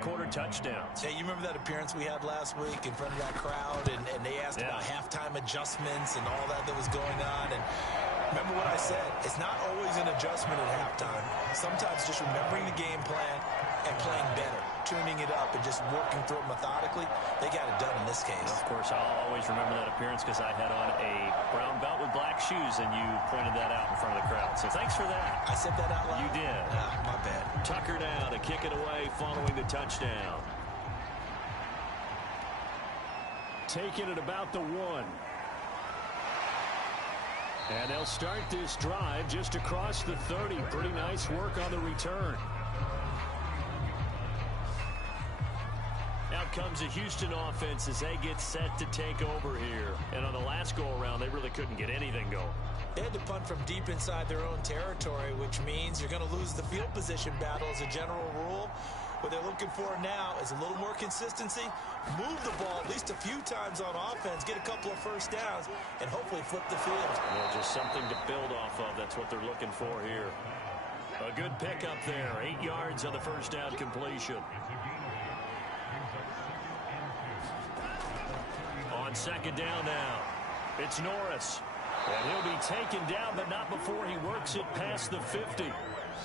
third-quarter touchdowns. Hey, you remember that appearance we had last week in front of that crowd, and they asked about halftime adjustments and all that was going on, and remember what I said, it's not always an adjustment at halftime. Sometimes just remembering the game plan and playing better, tuning it up and just working through it methodically, they got it done in this case. Of course, I'll always remember that appearance because I had on a brown belt with black shoes, and you pointed that out in front of the crowd. So thanks for that. I said that out loud? You did. My bad. Tucker now to kick it away following the touchdown. Taking it about the 1. And they'll start this drive just across the 30. Pretty nice work on the return. Out comes a Houston offense as they get set to take over here. And on the last go-around, they really couldn't get anything going. They had to punt from deep inside their own territory, which means you're going to lose the field position battle as a general rule. What they're looking for now is a little more consistency, move the ball at least a few times on offense, get a couple of first downs, and hopefully flip the field. Well, just something to build off of. That's what they're looking for here. A good pickup there. 8 yards on the first down completion. On second down now, it's Norris. And he'll be taken down, but not before he works it past the 50.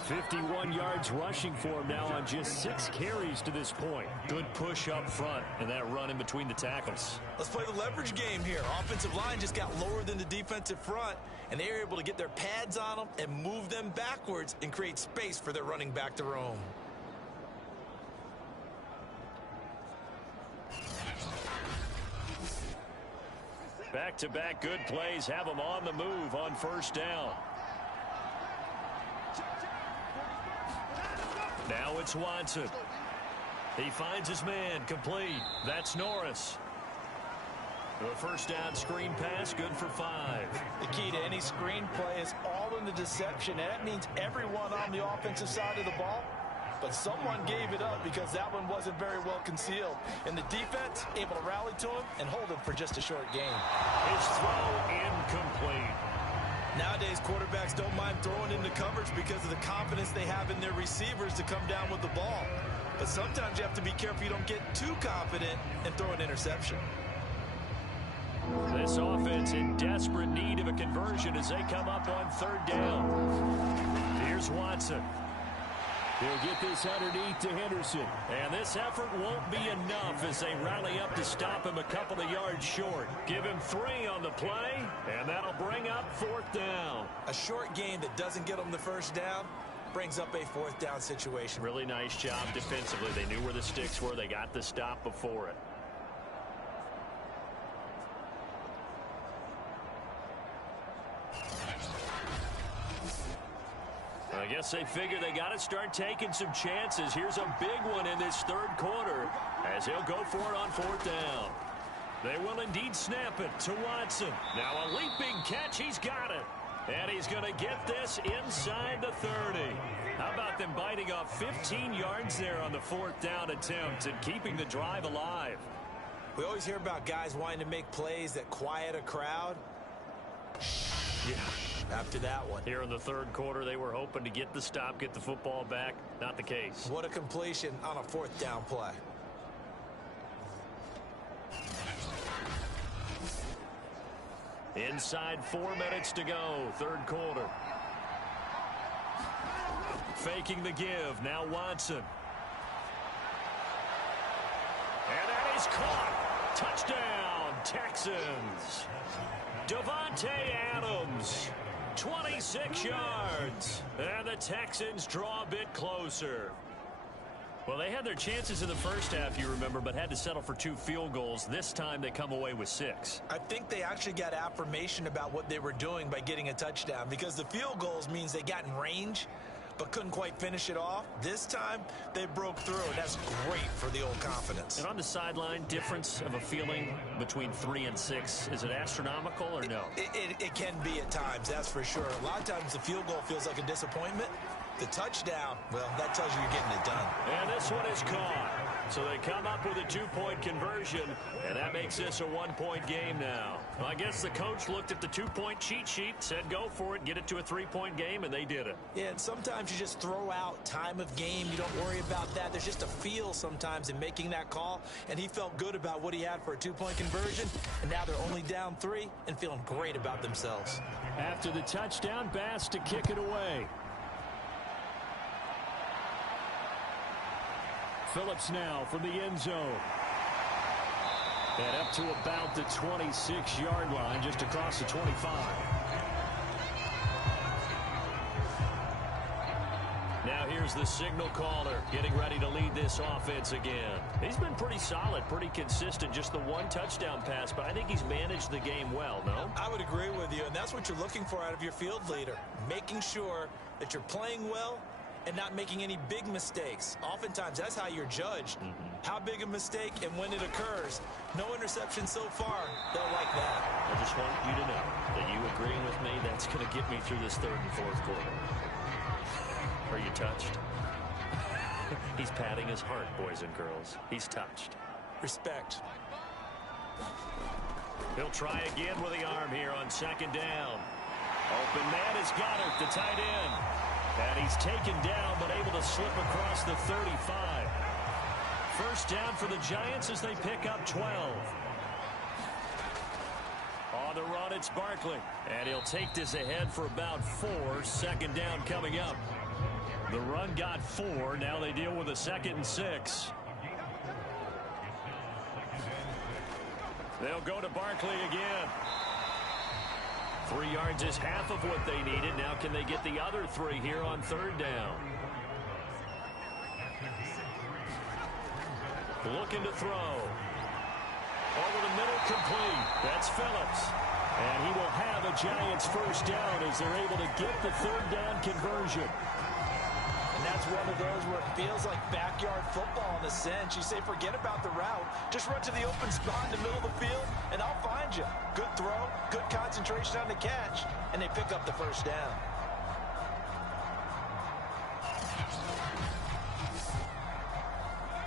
51 yards rushing for him now on just 6 carries to this point. Good push up front, and that run in between the tackles. Let's play the leverage game here. Offensive line just got lower than the defensive front, and they were able to get their pads on them and move them backwards and create space for their running back to roam. Back-to-back good plays have them on the move on first down. Now it's Watson. He finds his man, complete. That's Norris. The first down screen pass, good for 5. The key to any screen play is all in the deception, and that means everyone on the offensive side of the ball. But someone gave it up because that one wasn't very well concealed. And the defense able to rally to him and hold him for just a short gain. His throw incomplete. Nowadays, quarterbacks don't mind throwing into coverage because of the confidence they have in their receivers to come down with the ball. But sometimes you have to be careful you don't get too confident and throw an interception. This offense in desperate need of a conversion as they come up on third down. Here's Watson. He'll get this underneath to Henderson. And this effort won't be enough as they rally up to stop him a couple of yards short. Give him 3 on the play, and that'll bring up fourth down. A short gain that doesn't get them the first down brings up a fourth down situation. Really nice job defensively. They knew where the sticks were. They got the stop before it. I guess they figure they got to start taking some chances. Here's a big one in this third quarter as he'll go for it on fourth down. They will indeed snap it to Watson. Now a leaping catch. He's got it. And he's going to get this inside the 30. How about them biting off 15 yards there on the fourth down attempt and keeping the drive alive? We always hear about guys wanting to make plays that quiet a crowd. Yeah. After that one. Here in the third quarter, they were hoping to get the stop, get the football back. Not the case. What a completion on a fourth down play. Inside 4 minutes to go, third quarter. Faking the give, now Watson. And that is caught. Touchdown, Texans. Devontae Adams. 26 yards. And the Texans draw a bit closer. Well, they had their chances in the first half, you remember, but had to settle for 2 field goals. This time they come away with 6. I think they actually got affirmation about what they were doing by getting a touchdown because the field goals means they got in range but couldn't quite finish it off. This time, they broke through, and that's great for the old confidence. And on the sideline, difference of a feeling between 3 and 6, is it astronomical or no? It can be at times, that's for sure. A lot of times the field goal feels like a disappointment. The touchdown, well, that tells you you're getting it done. And this one is caught. So they come up with a 2-point conversion, and that makes this a 1-point game now. Well, I guess the coach looked at the 2-point cheat sheet, said go for it, get it to a 3-point game, and they did it. Yeah, and sometimes you just throw out time of game. You don't worry about that. There's just a feel sometimes in making that call, and he felt good about what he had for a 2-point conversion, and now they're only down 3 and feeling great about themselves. After the touchdown, Bass to kick it away. Phillips now from the end zone. And up to about the 26-yard line, just across the 25. Now here's the signal caller getting ready to lead this offense again. He's been pretty solid, pretty consistent, just the 1 touchdown pass, but I think he's managed the game well, no? I would agree with you, and that's what you're looking for out of your field leader, making sure that you're playing well and not making any big mistakes. Oftentimes, that's how you're judged. How big a mistake and when it occurs. No interception so far. They'll like that. I just want you to know that you agreeing with me, that's going to get me through this 3rd and 4th quarter. Are you touched? He's patting his heart, boys and girls. He's touched. Respect. He'll try again with the arm here on 2nd down. Open man is Goddard, the tight end. And he's taken down, but able to slip across the 35. First down for the Giants as they pick up 12. On the run, it's Barkley. And he'll take this ahead for about 4. 2nd down coming up. The run got 4. Now they deal with a 2nd and 6. They'll go to Barkley again. 3 yards is half of what they needed. Now can they get the other 3 here on 3rd down? Looking to throw. Over the middle, complete. That's Phillips. And he will have a Giants first down as they're able to get the 3rd down conversion. And that's one of those where it feels like backyard football in a sense. You say, forget about the route. Just run to the open spot in the middle of the field, and I'll find you. Good throw, good concentration on the catch, and they pick up the first down.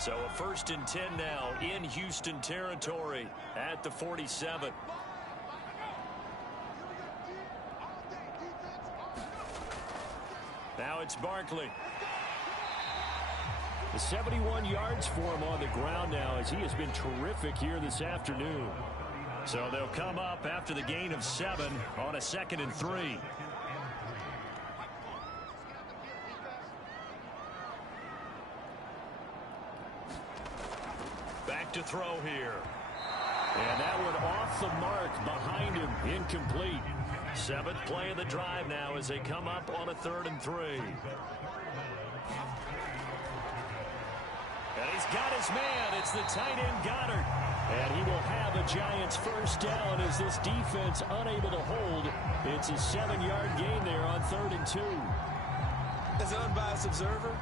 So a 1st and 10 now in Houston territory at the 47. Now it's Barkley. The 71 yards for him on the ground now as he has been terrific here this afternoon. So they'll come up after the gain of 7 on a 2nd and 3. Back to throw here. And that one off the mark behind him. Incomplete. 7th play of the drive now as they come up on a 3rd and 3. And he's got his man. It's the tight end Goddard. And he will have a Giants first down as this defense unable to hold. It's a 7-yard gain there on 3rd and 2. As an unbiased observer,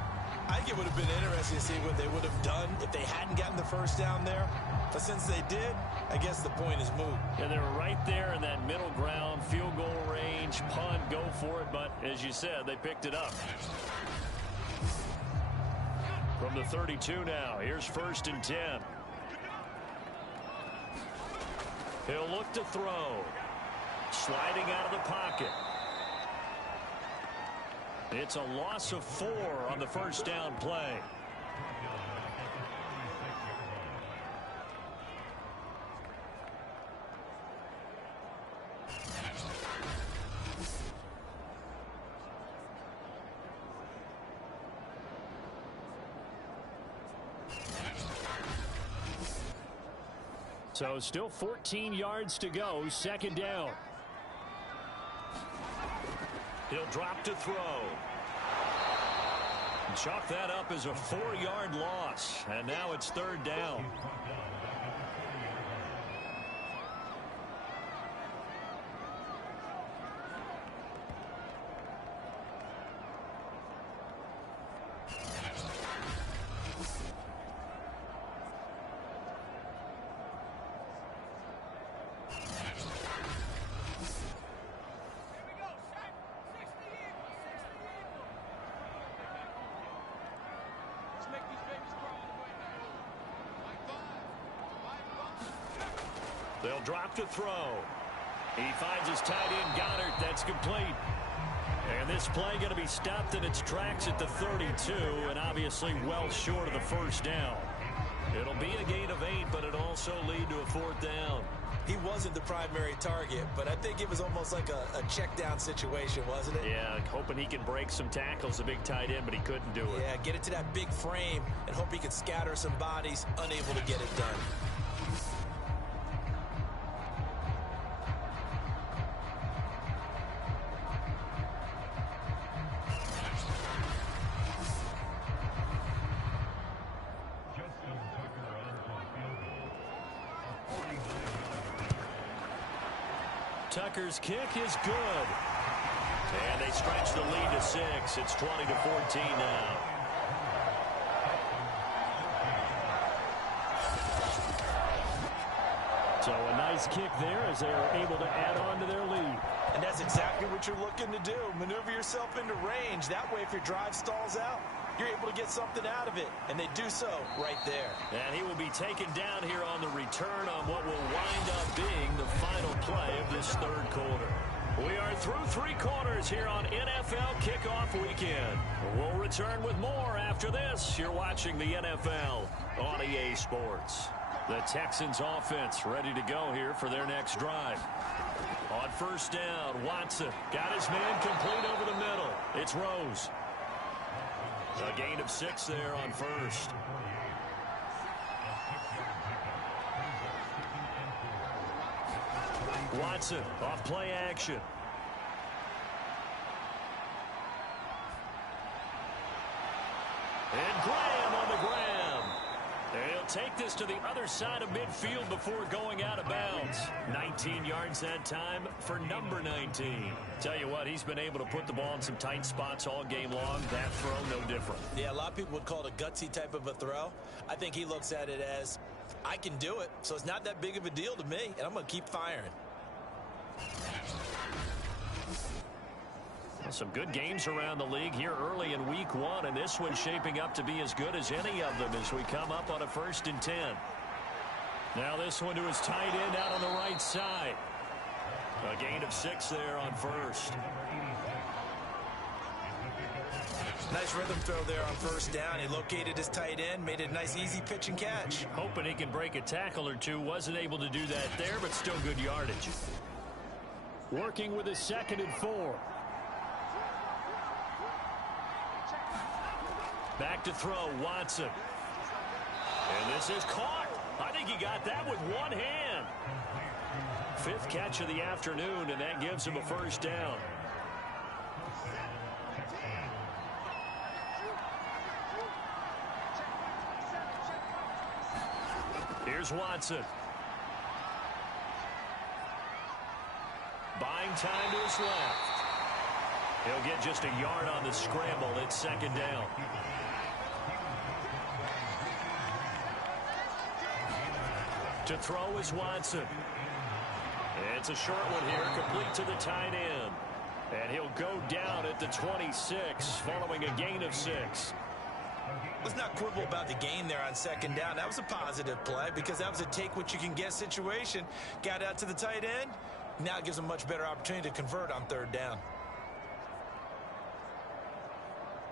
I think it would have been interesting to see what they would have done if they hadn't gotten the first down there. But since they did, I guess the point is moot. And they were right there in that middle ground, field goal range, punt, go for it. But as you said, they picked it up. From the 32 now, here's 1st and 10. He'll look to throw. Sliding out of the pocket. It's a loss of 4 on the first down play. So still 14 yards to go, 2nd down. He'll drop to throw. Chalk that up as a 4-yard loss. And now it's 3rd down. They'll drop to throw. He finds his tight end, Goddard. That's complete. And this play going to be stopped in its tracks at the 32, and obviously well short of the first down. It'll be a gain of 8, but it'll also lead to a 4th down. He wasn't the primary target, but I think it was almost like a check down situation, wasn't it? Yeah, hoping he can break some tackles, a big tight end, but he couldn't do it. Yeah, get it to that big frame and hope he can scatter some bodies, unable to get it done. Tucker's kick is good. And they stretch the lead to 6. It's 20-14 now. So a nice kick there as they are able to add on to their lead. And that's exactly what you're looking to do. Maneuver yourself into range. That way, if your drive stalls out, you're able to get something out of it. And they do so right there. And he will be taken down here on the return on what will wind up being the final play of this 3rd quarter. We are through 3 quarters here on NFL Kickoff Weekend. We'll return with more after this. You're watching the NFL on EA Sports. The Texans offense ready to go here for their next drive. On 1st down, Watson got his man complete over the middle. It's Rose. A gain of 6 there on 1st. Watson off play action. And Graham on the ground. And he'll take this to the other side of midfield before going out of bounds. 19 yards that time for number 19. Tell you what, he's been able to put the ball in some tight spots all game long. That throw, no different. Yeah, a lot of people would call it a gutsy type of a throw. I think he looks at it as, I can do it, so it's not that big of a deal to me, and I'm going to keep firing. Some good games around the league here early in week 1, and this one's shaping up to be as good as any of them as we come up on a 1st and 10. Now this one to his tight end out on the right side. A gain of 6 there on 1st. Nice rhythm throw there on 1st down. He located his tight end, made it a nice easy pitch and catch. Hoping he can break a tackle or two. Wasn't able to do that there, but still good yardage. Working with his 2nd and 4. Back to throw, Watson. And this is caught. I think he got that with one hand. 5th catch of the afternoon, and that gives him a 1st down. Here's Watson. Buying time to his left. He'll get just a yard on the scramble. It's 2nd down. To throw is Watson. It's a short one here, complete to the tight end. And he'll go down at the 26, following a gain of 6. Let's not quibble about the gain there on 2nd down. That was a positive play because that was a take-what-you-can-get situation. Got out to the tight end. Now it gives him a much better opportunity to convert on 3rd down.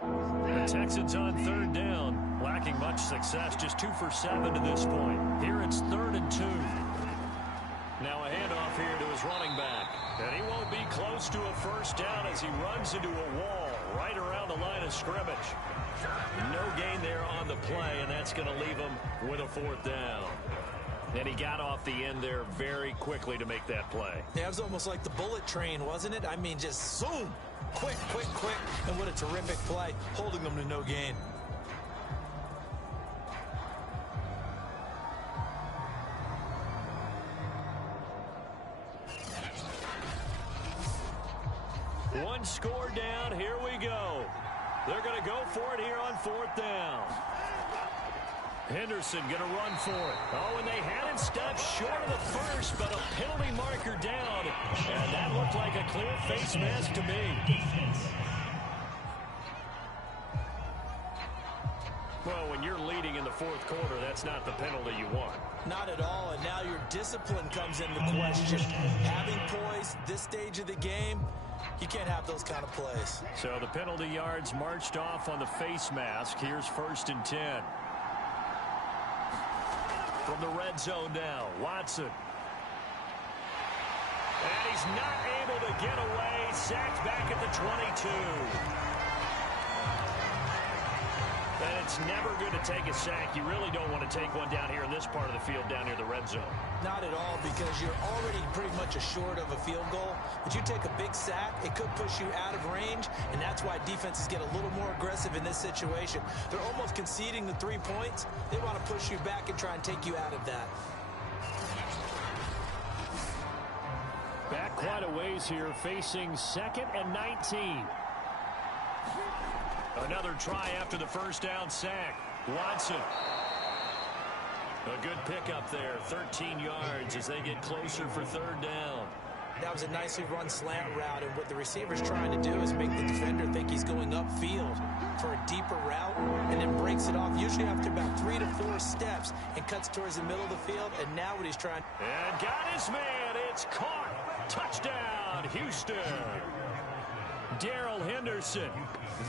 The Texans on 3rd down, lacking much success, just 2 for 7 to this point. Here it's 3rd and 2. Now a handoff here to his running back. And he won't be close to a 1st down as he runs into a wall right around the line of scrimmage. No gain there on the play, and that's going to leave him with a 4th down. And he got off the end there very quickly to make that play. Yeah, it was almost like the bullet train, wasn't it? I mean, just zoom. Quick, quick, quick. And what a terrific play, holding them to no gain. One score down. Here we go. They're going to go for it here on 4th down. Henderson going to run for it. Oh, and they had him stopped short of the first, but a penalty marker down. And that looked like a clear face mask to me. Well, when you're leading in the fourth quarter, that's not the penalty you want. Not at all, and now your discipline comes into question. Having poise this stage of the game, you can't have those kind of plays. So the penalty yards marched off on the face mask. Here's 1st and 10. From the red zone now, Watson. And he's not able to get away. Sacked back at the 22. And it's never good to take a sack. You really don't want to take one down here in this part of the field, down near the red zone. Not at all, because you're already pretty much assured of a field goal. But you take a big sack, it could push you out of range, and that's why defenses get a little more aggressive in this situation. They're almost conceding the 3 points. They want to push you back and try and take you out of that. Back quite a ways here, facing 2nd and 19. Another try after the first down sack. Watson. A good pickup there, 13 yards as they get closer for 3rd down. That was a nicely run slant route, and what the receiver's trying to do is make the defender think he's going upfield for a deeper route, and then breaks it off, usually after about 3 to 4 steps, and cuts towards the middle of the field, and now what he's trying... And got his man, it's caught! Touchdown, Houston! Darrell Henderson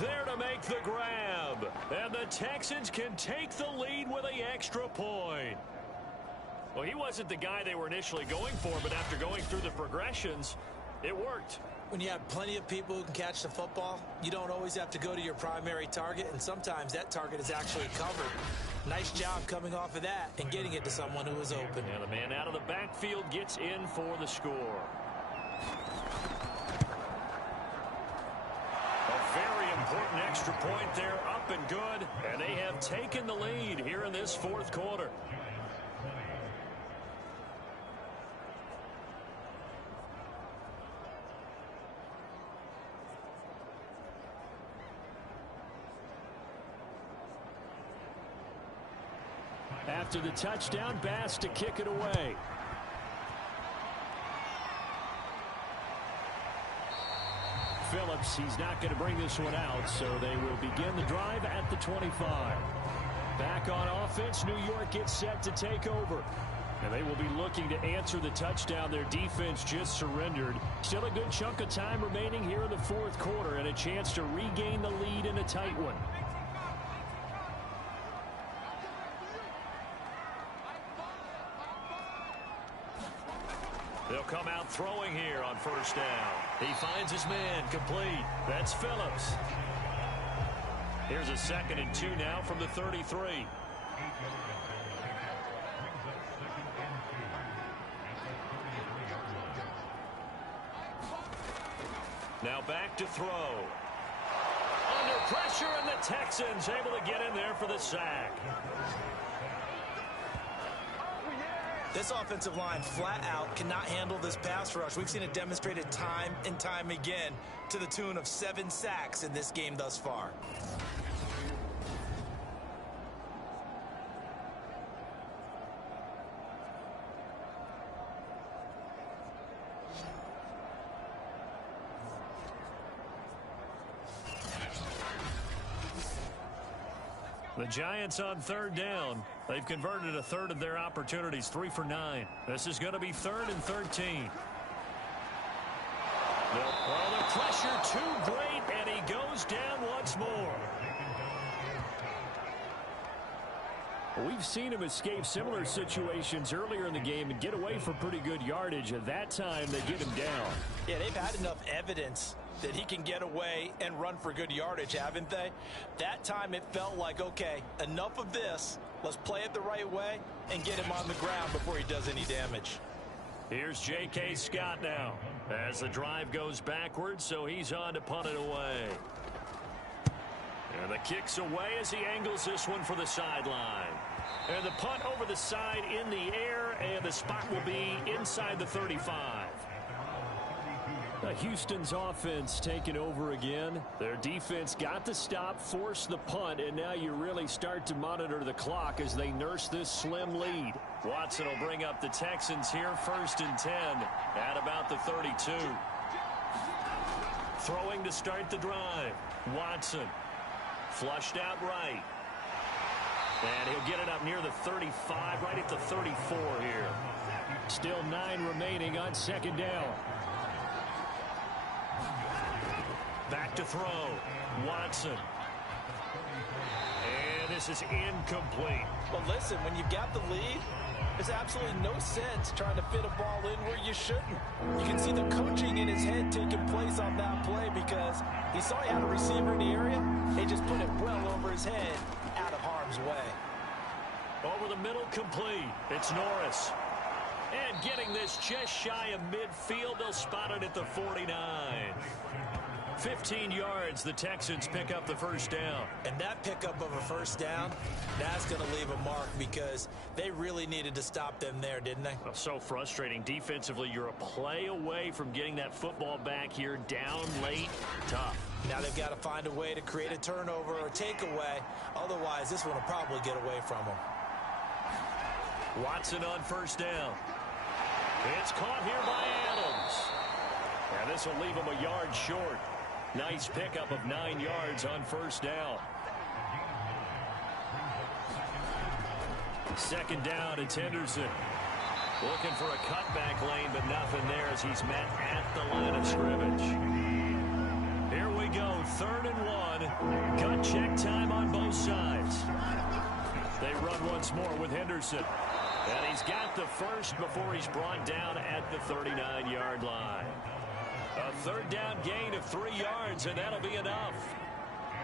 there to make the grab. And the Texans can take the lead with an extra point. Well, he wasn't the guy they were initially going for, but after going through the progressions, it worked. When you have plenty of people who can catch the football, you don't always have to go to your primary target, and sometimes that target is actually covered. Nice job coming off of that and getting it to someone who was open. And the man out of the backfield gets in for the score. Very important extra point there, up and good, and they have taken the lead here in this 4th quarter. After the touchdown, Bass to kick it away. Phillips, he's not going to bring this one out, so they will begin the drive at the 25. Back on offense, New York gets set to take over. And they will be looking to answer the touchdown their defense just surrendered. Still a good chunk of time remaining here in the 4th quarter and a chance to regain the lead in a tight one. They'll come out throwing here on 1st down. He finds his man complete. That's Phillips. Here's a 2nd and 2 now from the 33. Now back to throw. Under pressure, and the Texans able to get in there for the sack. This offensive line flat out cannot handle this pass rush. We've seen it demonstrated time and time again to the tune of 7 sacks in this game thus far. The Giants on 3rd down. They've converted a 1/3 of their opportunities, 3 for 9. This is going to be 3rd and 13. The pressure too great, and he goes down once more. We've seen him escape similar situations earlier in the game and get away for pretty good yardage. At that time, they get him down. Yeah, they've had enough evidence that he can get away and run for good yardage, haven't they? That time it felt like, okay, enough of this. Let's play it the right way and get him on the ground before he does any damage. Here's J.K. Scott now as the drive goes backwards, so he's on to punt it away. And the kick's away as he angles this one for the sideline. And the punt over the side in the air, and the spot will be inside the 35. Houston's offense taking over again. Their defense got the stop, forced the punt, and now you really start to monitor the clock as they nurse this slim lead. Watson will bring up the Texans here, 1st and 10 at about the 32. Throwing to start the drive. Watson flushed out right. And he'll get it up near the 35, right at the 34 here. Still 9 remaining on second down. Back to throw. Watson. And this is incomplete. Well, listen, when you've got the lead, there's absolutely no sense trying to fit a ball in where you shouldn't. You can see the coaching in his head taking place on that play because he saw he had a receiver in the area. They just put it well over his head, out of harm's way. Over the middle, complete. It's Norris. And getting this just shy of midfield, they'll spot it at the 49. 15 yards, the Texans pick up the first down. And that pickup of a first down, that's going to leave a mark because they really needed to stop them there, didn't they? Well, so frustrating. Defensively, you're a play away from getting that football back here, down late, tough. Now they've got to find a way to create a turnover or takeaway. Otherwise, this one will probably get away from them. Watson on first down. It's caught here by Adams. And this will leave him a yard short. Nice pickup of 9 yards on first down. Second down, it's Henderson. Looking for a cutback lane, but nothing there as he's met at the line of scrimmage. Here we go, 3rd and 1. Gut check time on both sides. They run once more with Henderson. And he's got the first before he's brought down at the 39-yard line. A 3rd down gain of 3 yards, and that'll be enough.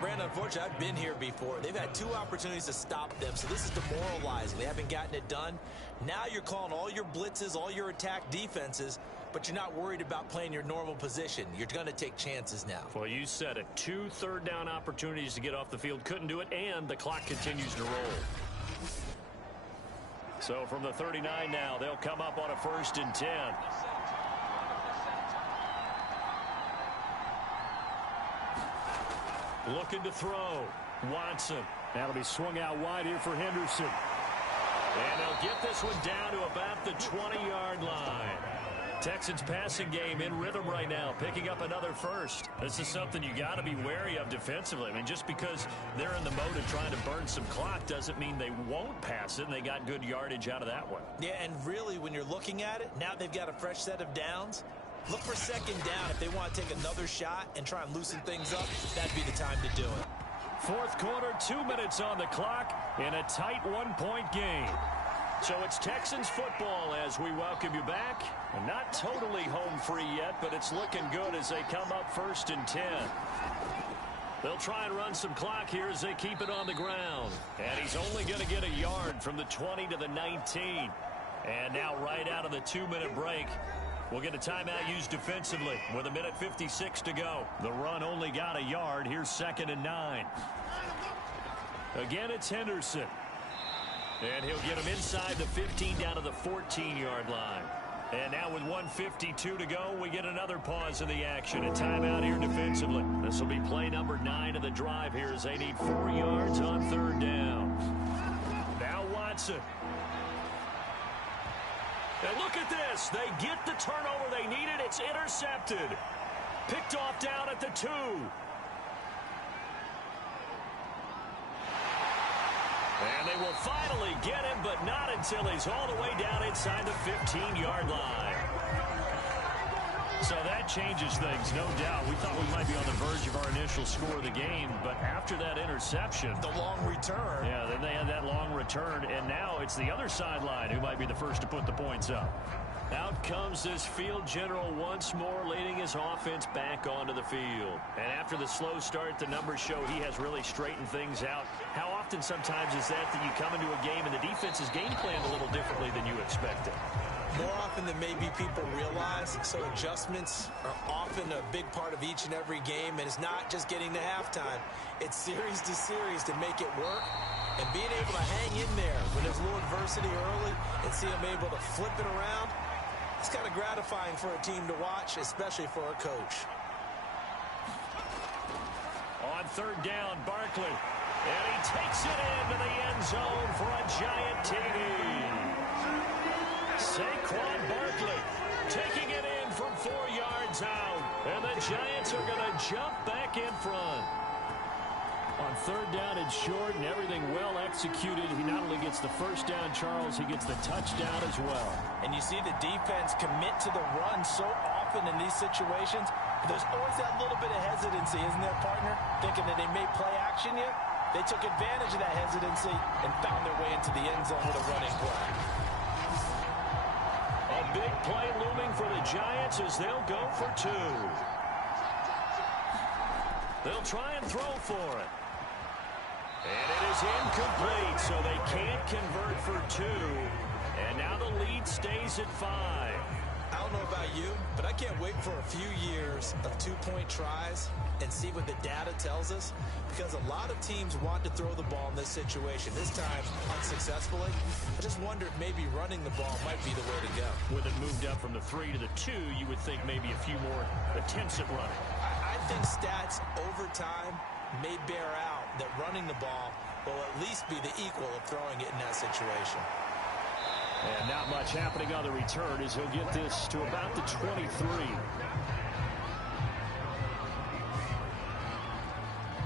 Brandon, unfortunately, I've been here before. They've had 2 opportunities to stop them, so this is demoralizing. They haven't gotten it done. Now you're calling all your blitzes, all your attack defenses, but you're not worried about playing your normal position. You're going to take chances now. Well, you said it. 2 3rd down opportunities to get off the field. Couldn't do it, and the clock continues to roll. So from the 39 now, they'll come up on a 1st and 10. Looking to throw. Watson. That'll be swung out wide here for Henderson. And they'll get this one down to about the 20-yard line. Texans passing game in rhythm right now, picking up another first. This is something you got to be wary of defensively. I mean, just because they're in the mode of trying to burn some clock doesn't mean they won't pass it, and they got good yardage out of that one. Yeah, and really, when you're looking at it, now they've got a fresh set of downs. Look for 2nd down. If they want to take another shot and try and loosen things up, that'd be the time to do it. 4th quarter, 2 minutes on the clock in a tight 1-point game. So it's Texans football as we welcome you back. And not totally home free yet, but it's looking good as they come up 1st and 10. They'll try and run some clock here as they keep it on the ground. And he's only going to get a yard from the 20 to the 19. And now right out of the 2-minute break, we'll get a timeout used defensively with 1:56 to go. The run only got a yard. Here's 2nd and 9. Again, it's Henderson. And he'll get him inside the 15 down to the 14-yard line. And now with 1:52 to go, we get another pause in the action. A timeout here defensively. This will be play number 9 of the drive here as they need 4 yards on 3rd down. Now Watson. And look at this. They get the turnover they needed. It's intercepted. Picked off down at the 2. And they will finally get him, but not until he's all the way down inside the 15-yard line. So that changes things, no doubt. We thought we might be on the verge of our initial score of the game, but after that interception... The long return. Yeah, then they had that long return, and now it's the other sideline who might be the first to put the points up. Out comes this field general once more, leading his offense back onto the field. And after the slow start, the numbers show he has really straightened things out. How often sometimes is that you come into a game and the defense is game planned a little differently than you expected? More often than maybe people realize, so adjustments are often a big part of each and every game, and it's not just getting to halftime. It's series to series to make it work, and being able to hang in there when there's a little adversity early and see them able to flip it around, it's kind of gratifying for a team to watch, especially for a coach. On 3rd down, Barkley, and he takes it into the end zone for a giant TD. Saquon Barkley taking it in from 4 yards out. And the Giants are going to jump back in front. On third down and short and everything well executed, he not only gets the first down, Charles, he gets the touchdown as well. And you see the defense commit to the run so often in these situations. There's always that little bit of hesitancy, isn't there, partner? Thinking that they may play action you. They took advantage of that hesitancy and found their way into the end zone with a running play. A big play looming for the Giants as they'll go for two. They'll try and throw for it. And it is incomplete, so they can't convert for two. And now the lead stays at 5. I don't know about you, but I can't wait for a few years of two-point tries and see what the data tells us, because a lot of teams want to throw the ball in this situation, this time unsuccessfully. I just wonder if maybe running the ball might be the way to go. With it moved up from the 3 to the 2, you would think maybe a few more attempts at running. I think stats over time may bear out that running the ball will at least be the equal of throwing it in that situation. And not much happening on the return as he'll get this to about the 23.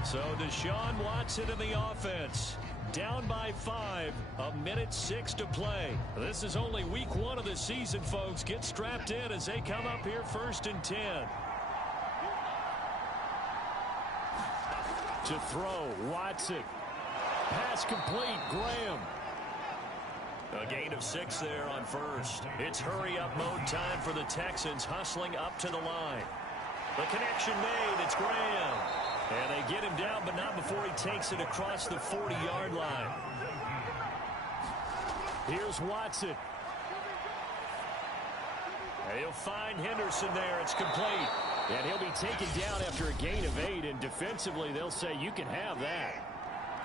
So Deshaun Watson in the offense. Down by 5, 1:06 to play. This is only week 1 of the season, folks. Get strapped in as they come up here 1st and 10. To throw, Watson. Pass complete, Graham. A gain of 6 there on first. It's hurry-up mode time for the Texans, hustling up to the line. The connection made, it's Graham. And they get him down, but not before he takes it across the 40-yard line. Here's Watson. And he'll find Henderson there. It's complete. And he'll be taken down after a gain of 8, and defensively they'll say you can have that.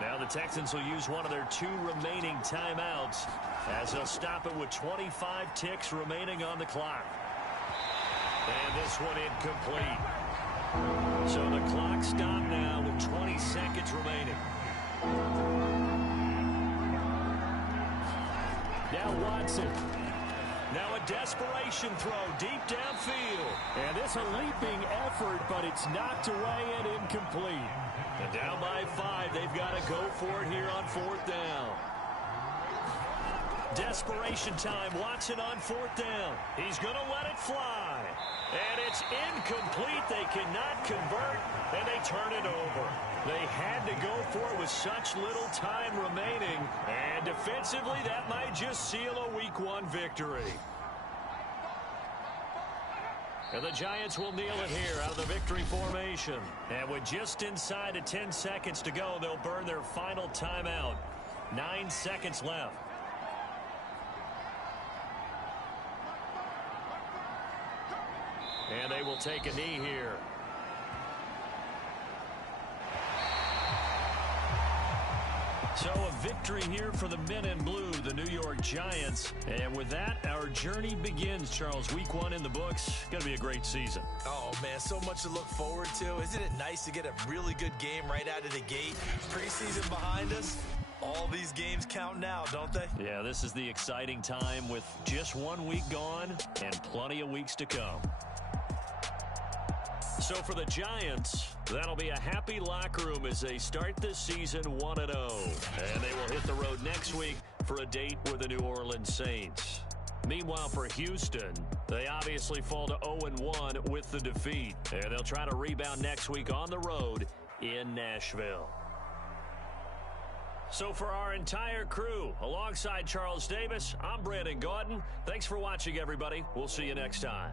Now the Texans will use one of their 2 remaining timeouts as they'll stop it with 25 ticks remaining on the clock. And this one incomplete. So the clock stopped now with 20 seconds remaining. Now Watson. Now a desperation throw deep downfield. And this a leaping effort, but it's knocked away and incomplete. And down by 5, they've got to go for it here on 4th down. Desperation time. Watson on 4th down. He's going to let it fly. And it's incomplete. They cannot convert, and they turn it over. They had to go for it with such little time remaining. And defensively, that might just seal a week 1 victory. And the Giants will kneel it here out of the victory formation. And with just inside of 10 seconds to go, they'll burn their final timeout. 9 seconds left. And they will take a knee here. So a victory here for the men in blue, the New York Giants. And with that, our journey begins, Charles. Week 1 in the books. Going to be a great season. Oh, man, so much to look forward to. Isn't it nice to get a really good game right out of the gate? Preseason behind us. All these games count now, don't they? Yeah, this is the exciting time with just 1 week gone and plenty of weeks to come. So for the Giants, that'll be a happy locker room as they start this season 1-0. And they will hit the road next week for a date with the New Orleans Saints. Meanwhile, for Houston, they obviously fall to 0-1 with the defeat. And they'll try to rebound next week on the road in Nashville. So for our entire crew, alongside Charles Davis, I'm Brandon Gaudin. Thanks for watching, everybody. We'll see you next time.